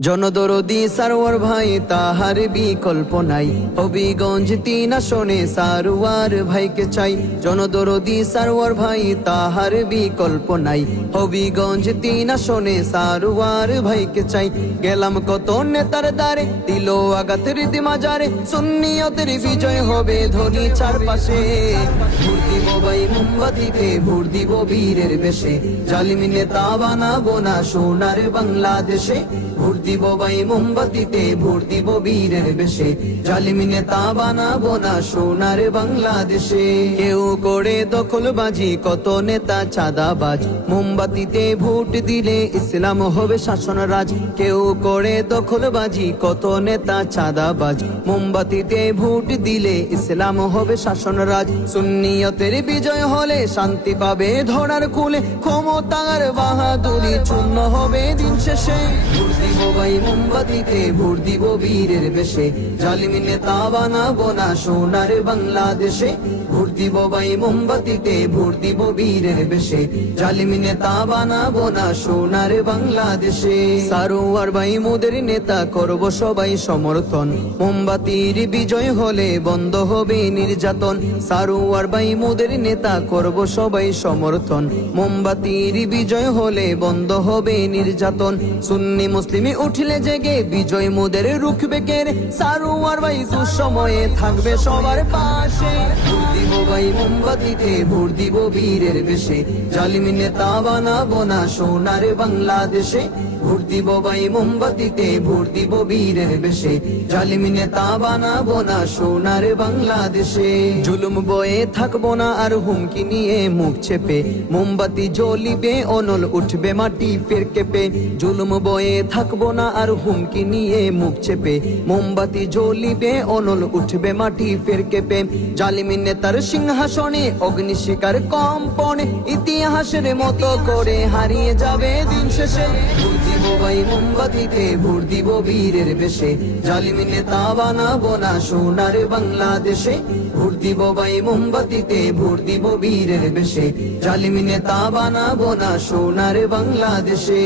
জনদরদি সারোয়ার ভাই তাহার বিকল্প নাই, হবিগঞ্জ ৩ আসনে সারোয়ার ভাইকে চাই। জনদরদি সারোয়ার ভাই তাহার বিকল্প নাই, হবিগঞ্জ ৩ আসনে সারোয়ার ভাইকে চাই। গেলাম কত নেতার দ্বারে, দিল আঘাত রীতি মাজারে, সুন্নিয়তের বিজয় হবে ধ্বনি চারপাশে। ভোট দিব ভাই মোমবাতিতে, ভোট দিব বীরের বেশে, জালিমি নেতা বানাবো না সোনার বাংলাদেশে। ভোট দিব ভাই মোমবাতিতে, ভোট দিব বীরের বেশে, জালিমি নেতা বানাবো না সোনার বাংলাদেশে। কেউ করে দখলবাজি, কত নেতা চাঁদাবাজ, মোমবাতিতে ভোট দিলে ইসলাম হবে শাসন রাজ। কেউ করে দখলবাজি, কত নেতা চাঁদাবাজ, মোমবাতিতে ভোট দিলে ইসলাম হবে শাসন রাজ। সুন্নিয়তের বিজয় হলে শান্তি পাবে ধরার কুলে, ক্ষমতার বাহাদুরি চূর্ণ হবে দিন শেষে। ভোট দিব ভাই মোমবাতিতে, ভোট দিব বীরের বেশে, জালিমি নেতা বানাবো না সোনার বাংলাদেশে। ভোট দিব ভাই মোমবাতিতে, ভোট দিব বীরের বেশে, জালিমি নেতা বানাবো না সোনার বাংলাদেশে। সারোয়ার ভাই মোদের নেতা, করব সবাই সমর্থন, মোমবাতির বিজয় হলে বন্ধ হবে নির্যাতন। সারোয়ার ভাই মোদের নেতা, করব সবাই সমর্থন, মোমবাতির বিজয় হলে বন্ধ হবে নির্যাতন। সুন্নি মুসলিমে উঠলে জেগে, বিজয় মোদের রুখবে কে রে, সারোয়ার ভাই দুঃসময়ে থাকবে সবার পাশে। ভোট দিব ভাই মোমবাতিতে, ভোট দিব বীরের বেশে, জালিমি নেতা বানাবো না সোনার বাংলাদেশে। ভোট দিব ভাই মোমবাতিতে, ভোট দিব বীরের বেশে, জালিমি নেতা বানাবো না সোনার বাংলাদেশে। জুলুম বয়ে থাকবো না আর হুমকি নিয়ে মুখ চেপে, মোমবাতি জ্বলিবে অনল উঠবে মাটি ফের কেঁপে। জুলুম বয়ে থাকবো না আর হুমকি নিয়ে মুখ চেপে, মোমবাতি জ্বলিবে অনল উঠবে মাটি ফের কেঁপে। জালিমি নেতার সিংহাসনে অগ্নিশিখার কম্পনে, ইতিহাসের মতো করে হারিয়ে যাবে দিন শেষে। ভোট দিব ভাই মোমবাতিতে, ভোট দিব বীরের বেশে, জালিমি নেতা বানাবো না সোনার বাংলাদেশে। ভোট দিব ভাই মোমবাতিতে, ভোট দিব বীরের বেশে, জালিমি নেতা বানাবো না সোনার বাংলাদেশে।